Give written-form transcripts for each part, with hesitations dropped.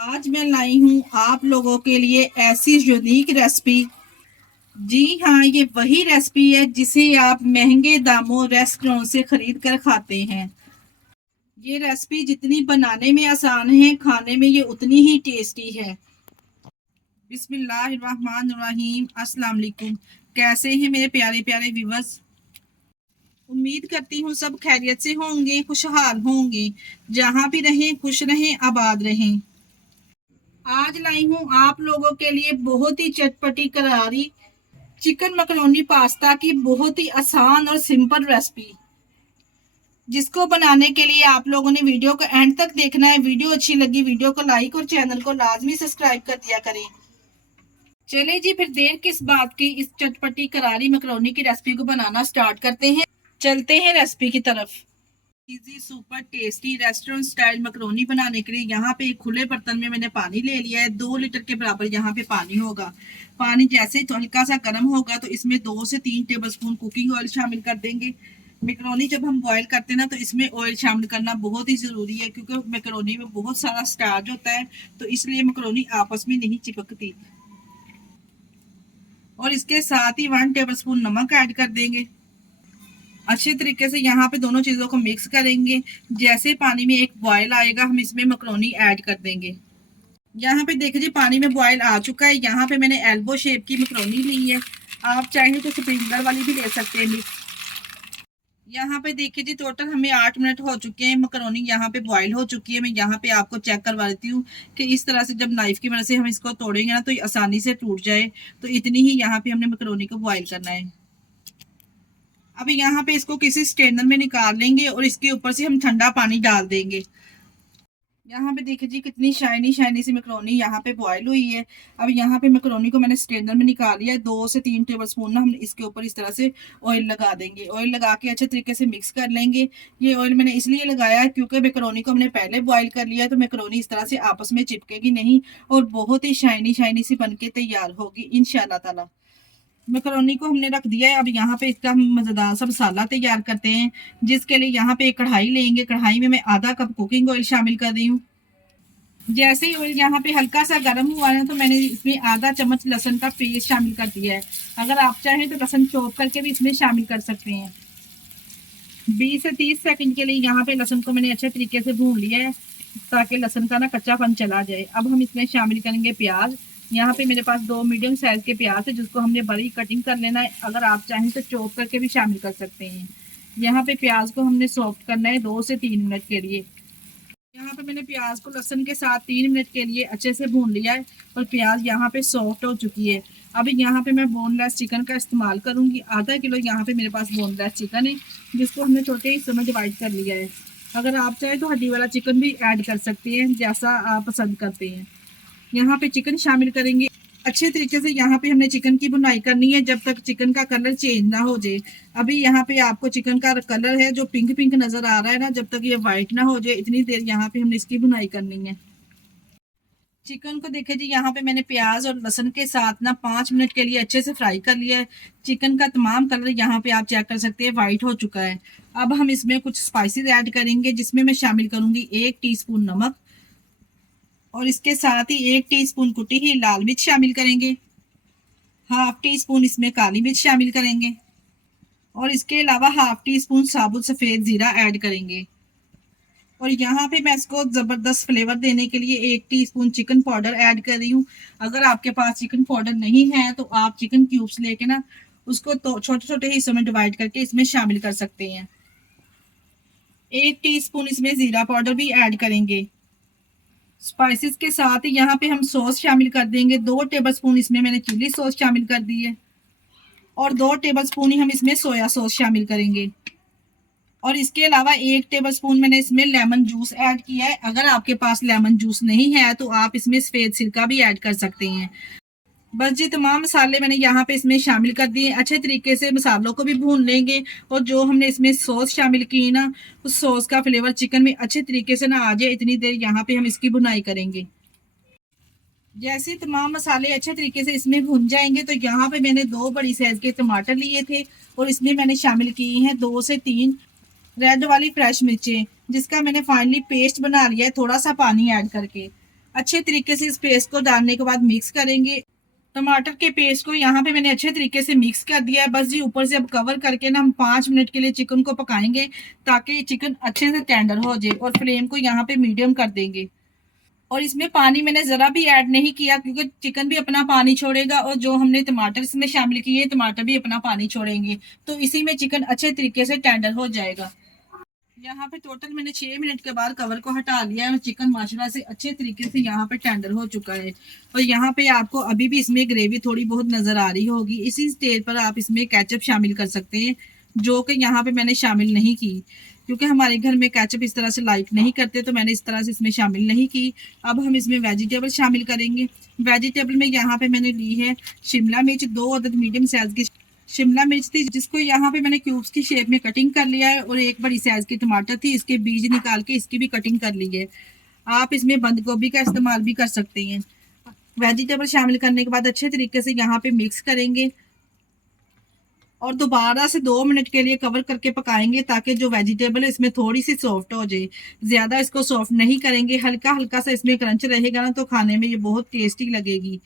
आज मैं लाई हूँ आप लोगों के लिए ऐसी यूनिक रेसिपी। जी हाँ, ये वही रेसिपी है जिसे आप महंगे दामों रेस्टोरेंट से खरीद कर खाते हैं। ये रेसिपी जितनी बनाने में आसान है, खाने में ये उतनी ही टेस्टी है। बिस्मिल्लाहिर्रहमानिर्रहीम। अस्सलाम वालेकुम। कैसे हैं मेरे प्यारे प्यारे व्यूअर्स? उम्मीद करती हूँ सब खैरियत से होंगे, खुशहाल होंगे। जहाँ भी रहें खुश रहें, आबाद रहें। आज लाई हूँ आप लोगों के लिए बहुत ही चटपटी करारी चिकन मकरोनी पास्ता की बहुत ही आसान और सिंपल रेसिपी, जिसको बनाने के लिए आप लोगों ने वीडियो को एंड तक देखना है। वीडियो अच्छी लगी वीडियो को लाइक और चैनल को लाजमी सब्सक्राइब कर दिया करें। चले जी, फिर देर किस बात की, इस चटपटी करारी मकरोनी की रेसिपी को बनाना स्टार्ट करते हैं। चलते हैं रेसिपी की तरफ। Easy super tasty restaurant style macaroni बनाने के लिए यहाँ पे एक खुले बर्तन में मैंने पानी ले लिया है। 2 लीटर के बराबर यहाँ पे पानी होगा। पानी जैसे ही हल्का सा गर्म होगा तो इसमें 2 से 3 टेबलस्पून कुकिंग ऑयल शामिल कर देंगे। मैकरोनी जब हम बॉईल करते हैं ना, तो इसमें ऑयल शामिल करना बहुत ही जरूरी है, क्योंकि मैकरोनी में बहुत सारा स्टार्च होता है, तो इसलिए मैकरोनी आपस में नहीं चिपकती। और इसके साथ ही 1 टेबलस्पून नमक ऐड कर देंगे। अच्छे तरीके से यहाँ पे दोनों चीजों को मिक्स करेंगे। जैसे पानी में एक बॉयल आएगा, हम इसमें मकरोनी ऐड कर देंगे। यहाँ पे देखिए जी, पानी में बॉयल आ चुका है। यहाँ पे मैंने एल्बो शेप की मकरोनी ली है। आप चाहें तो स्प्रिंगलर वाली भी ले सकते हैं। यहाँ पे देखिए जी, टोटल हमें 8 मिनट हो चुके हैं। मकरोनी यहाँ पे बॉयल हो चुकी है। मैं यहाँ पे आपको चेक करवा देती हूँ कि इस तरह से जब नाइफ की मदद से हम इसको तोड़ेंगे ना, तो ये आसानी से टूट जाए। तो इतनी ही यहाँ पे हमने मकरोनी को बॉयल करना है। अब यहाँ पे इसको किसी स्ट्रेनर में निकाल लेंगे और इसके ऊपर से हम ठंडा पानी डाल देंगे। यहाँ पे देखिए जी, कितनी शाइनी शाइनी सी मैकरोनी यहाँ पे बॉयल हुई है। अब यहाँ पे मैकरोनी को मैंने स्ट्रेनर में निकाल लिया है। 2 से 3 टेबलस्पून ना हम इसके ऊपर इस तरह से ऑयल लगा देंगे। ऑयल लगा के अच्छे तरीके से मिक्स कर लेंगे। ये ऑयल मैंने इसलिए लगाया है क्योंकि मैकरोनी को हमने पहले बॉयल कर लिया है, तो मैकरोनी इस तरह से आपस में चिपकेगी नहीं और बहुत ही शाइनी शाइनी सी बनके तैयार होगी इंशाल्लाह ताला। मैकरोनी को हमने रख दिया है। अब यहाँ पे इसका हम मजेदार सा मसाला तैयार करते हैं, जिसके लिए यहाँ पे एक कढ़ाई लेंगे। कढ़ाई में मैं आधा कप कुकिंग ऑयल शामिल कर रही हूँ। जैसे ही ऑयल यहाँ पे हल्का सा गर्म हुआ है, तो मैंने इसमें आधा चम्मच लहसुन का पेस्ट शामिल कर दिया है। अगर आप चाहें तो लहसुन चॉप करके भी इसमें शामिल कर सकते हैं। 20 से 30 सेकंड के लिए यहाँ पे लहसुन को मैंने अच्छे तरीके से भून लिया है, ताकि लहसुन का ना कच्चापन चला जाए। अब हम इसमें शामिल करेंगे प्याज। यहाँ पे मेरे पास 2 मीडियम साइज के प्याज है, जिसको हमने बड़ी कटिंग कर लेना है। अगर आप चाहें तो चॉप करके भी शामिल कर सकते हैं। यहाँ पे प्याज को हमने सॉफ्ट करना है 2 से 3 मिनट के लिए। यहाँ पे मैंने प्याज को लहसुन के साथ 3 मिनट के लिए अच्छे से भून लिया है और प्याज यहाँ पे सॉफ्ट हो चुकी है। अभी यहाँ पे मैं बोनलेस चिकन का इस्तेमाल करूंगी। आधा किलो यहाँ पे मेरे पास बोनलेस चिकन है, जिसको हमने छोटे हिस्सों में डिवाइड कर लिया है। अगर आप चाहें तो हड्डी वाला चिकन भी ऐड कर सकते हैं, जैसा आप पसंद करते हैं। यहाँ पे चिकन शामिल करेंगे। अच्छे तरीके से यहाँ पे हमने चिकन की बुनाई करनी है, जब तक चिकन का कलर चेंज ना हो जाए। अभी यहाँ पे आपको चिकन का कलर है जो पिंक पिंक नजर आ रहा है ना, जब तक ये व्हाइट ना हो जाए इतनी देर यहाँ पे हमने इसकी बुनाई करनी है। चिकन को देखे जी, यहाँ पे मैंने प्याज और लहसुन के साथ ना 5 मिनट के लिए अच्छे से फ्राई कर लिया है। चिकन का तमाम कलर यहाँ पे आप चेक कर सकते हैं, व्हाइट हो चुका है। अब हम इसमें कुछ स्पाइसेस ऐड करेंगे, जिसमें मैं शामिल करूंगी 1 टीस्पून नमक, और इसके साथ ही 1 टीस्पून कुटी हुई लाल मिर्च शामिल करेंगे। हाफ टी स्पून इसमें काली मिर्च शामिल करेंगे, और इसके अलावा हाफ टी स्पून साबुत सफेद जीरा ऐड करेंगे। और यहाँ पे मैं इसको जबरदस्त फ्लेवर देने के लिए 1 टीस्पून चिकन पाउडर ऐड कर रही हूँ। अगर आपके पास चिकन पाउडर नहीं है तो आप चिकन क्यूब्स लेके ना उसको तो छोटे छोटे हिस्सों में डिवाइड करके इसमें शामिल कर सकते हैं। 1 टीस्पून इसमें जीरा पाउडर भी ऐड करेंगे। स्पाइसेस के साथ ही यहाँ पे हम सॉस शामिल कर देंगे। 2 टेबलस्पून इसमें मैंने चिली सॉस शामिल कर दी है, और 2 टेबलस्पून ही हम इसमें सोया सॉस शामिल करेंगे। और इसके अलावा 1 टेबलस्पून मैंने इसमें लेमन जूस ऐड किया है। अगर आपके पास लेमन जूस नहीं है तो आप इसमें सफेद सिरका भी ऐड कर सकते हैं। बस जी, तमाम मसाले मैंने यहाँ पे इसमें शामिल कर दिए। अच्छे तरीके से मसालों को भी भून लेंगे, और जो हमने इसमें सॉस शामिल की ना, उस सॉस का फ्लेवर चिकन में अच्छे तरीके से ना आ जाए, इतनी देर यहाँ पे हम इसकी भुनाई करेंगे। जैसे तमाम मसाले अच्छे तरीके से इसमें भुन जाएंगे, तो यहाँ पे मैंने 2 बड़ी साइज के टमाटर लिए थे, और इसमें मैंने शामिल की हैं 2 से 3 रेड वाली फ्रेश मिर्चें, जिसका मैंने फाइनली पेस्ट बना लिया है थोड़ा सा पानी ऐड करके। अच्छे तरीके से इस पेस्ट को डालने के बाद मिक्स करेंगे। टमाटर के पेस्ट को यहाँ पे मैंने अच्छे तरीके से मिक्स कर दिया है। बस जी ऊपर से अब कवर करके ना हम 5 मिनट के लिए चिकन को पकाएंगे ताकि चिकन अच्छे से टेंडर हो जाए, और फ्लेम को यहाँ पे मीडियम कर देंगे। और इसमें पानी मैंने जरा भी ऐड नहीं किया क्योंकि चिकन भी अपना पानी छोड़ेगा और जो हमने टमाटर इसमें शामिल किए टमाटर भी अपना पानी छोड़ेंगे, तो इसी में चिकन अच्छे तरीके से टेंडर हो जाएगा। यहाँ पे टोटल मैंने 6 मिनट के बाद कवर को हटा लिया है। चिकन माशाल्लाह से अच्छे तरीके से यहाँ पे टेंडर हो चुका है। और यहाँ पे आपको अभी भी इसमें ग्रेवी थोड़ी बहुत नजर आ रही होगी। इसी स्टेज पर आप इसमें केचप शामिल कर सकते हैं, जो कि यहाँ पे मैंने शामिल नहीं की क्योंकि हमारे घर में केचप इस तरह से लाइक नहीं करते, तो मैंने इस तरह से इसमें शामिल नहीं की। अब हम इसमें वेजिटेबल शामिल करेंगे। वेजिटेबल में यहाँ पे मैंने ली है शिमला मिर्च, 2 अदद मीडियम साइज की शिमला मिर्च थी जिसको यहाँ पे मैंने क्यूब्स की शेप में कटिंग कर लिया है, और एक बड़ी साइज की टमाटर थी, इसके बीज निकाल के इसकी भी कटिंग कर ली है। आप इसमें बंद गोभी का इस्तेमाल भी कर सकते हैं। वेजिटेबल शामिल करने के बाद अच्छे तरीके से यहाँ पे मिक्स करेंगे और दोबारा से 2 मिनट के लिए कवर करके पकाएंगे ताकि जो वेजिटेबल है इसमें थोड़ी सी सॉफ्ट हो जाए। ज्यादा इसको सॉफ्ट नहीं करेंगे, हल्का हल्का सा इसमें क्रंच रहेगा ना, तो खाने में ये बहुत टेस्टी लगेगी।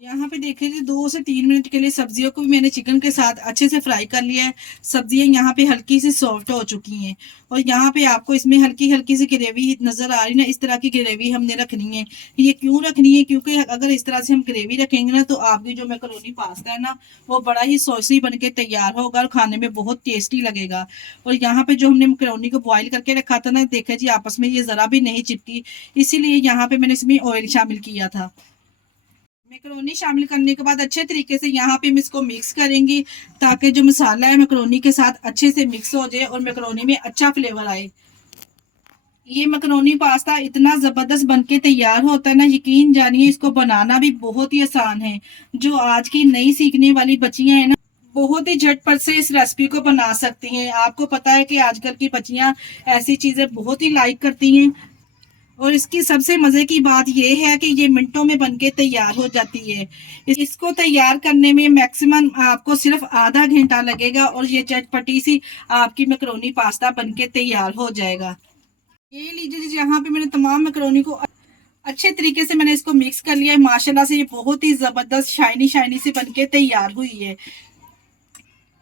यहाँ पे देख लीजिए 2 से 3 मिनट के लिए सब्जियों को भी मैंने चिकन के साथ अच्छे से फ्राई कर लिया है। सब्जियां यहाँ पे हल्की सी सॉफ्ट हो चुकी हैं, और यहाँ पे आपको इसमें हल्की हल्की सी ग्रेवी नजर आ रही ना, इस तरह की ग्रेवी हमने रखनी है। ये क्यों रखनी है, क्योंकि अगर इस तरह से हम ग्रेवी रखेंगे ना तो आपकी जो मैकरोनी पास्ता है ना वो बड़ा ही सॉसी बन के तैयार होगा और खाने में बहुत टेस्टी लगेगा। और यहाँ पे जो हमने मैकरोनी को बॉयल करके रखा था ना, देखा जी आपस में ये जरा भी नहीं चिपकी, इसीलिए यहाँ पे मैंने इसमें ऑयल शामिल किया था। मैक्रोनी शामिल करने के बाद अच्छे तरीके से यहाँ पे हम इसको मिक्स करेंगे ताकि जो मसाला है मैक्रोनी के साथ अच्छे से मिक्स हो जाए और मैक्रोनी में अच्छा फ्लेवर आए। ये मैक्रोनी पास्ता इतना जबरदस्त बनके तैयार होता है ना, यकीन जानिए इसको बनाना भी बहुत ही आसान है। जो आज की नई सीखने वाली बच्चियां हैं ना, बहुत ही झटपट से इस रेसिपी को बना सकती हैं। आपको पता है कि आजकल की बच्चियां ऐसी चीजें बहुत ही लाइक करती हैं, और इसकी सबसे मजे की बात यह है कि ये मिनटों में बनके तैयार हो जाती है। इसको तैयार करने में मैक्सिमम आपको सिर्फ आधा घंटा लगेगा और ये चटपटी सी आपकी मैक्रोनी पास्ता बनके तैयार हो जाएगा। ये लीजिए जी, यहाँ पे मैंने तमाम मैक्रोनी को अच्छे तरीके से मैंने इसको मिक्स कर लिया है। माशाल्लाह से ये बहुत ही जबरदस्त शाइनी शाइनी से बनके तैयार हुई है।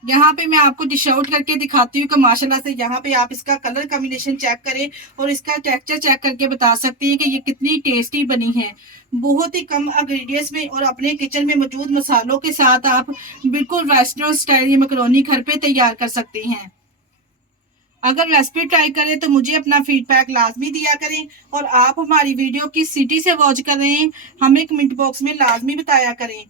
यहाँ पे मैं आपको डिश आउट करके दिखाती हूँ कि माशाल्लाह से यहाँ पे आप इसका कलर कॉम्बिनेशन चेक करें और इसका टेक्सचर चेक करके बता सकती हैं कि ये कितनी टेस्टी बनी है। बहुत ही कम इंग्रेडिएंट्स में और अपने किचन में मौजूद मसालों के साथ आप बिल्कुल रेस्टोरेंट स्टाइल ये मैक्रोनी घर पे तैयार कर सकती हैं। अगर रेसिपी ट्राई करें तो मुझे अपना फीडबैक लाजमी दिया करें, और आप हमारी वीडियो किस सिटी से वॉच कर रहे हैं हमें कमेंट बॉक्स में लाजमी बताया करें।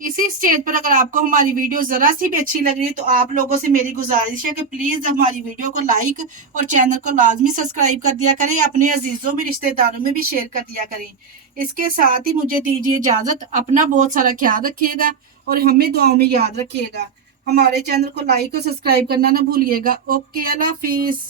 इसी स्टेज पर अगर आपको हमारी वीडियो जरा सी भी अच्छी लग रही है तो आप लोगों से मेरी गुजारिश है कि प्लीज हमारी वीडियो को लाइक और चैनल को लाजमी सब्सक्राइब कर दिया करें, अपने अजीजों में रिश्तेदारों में भी शेयर कर दिया करें। इसके साथ ही मुझे दीजिए इजाजत, अपना बहुत सारा ख्याल रखिएगा और हमें दुआओं में याद रखिएगा। हमारे चैनल को लाइक और सब्सक्राइब करना ना भूलिएगा। ओके, अल्लाह हाफिज।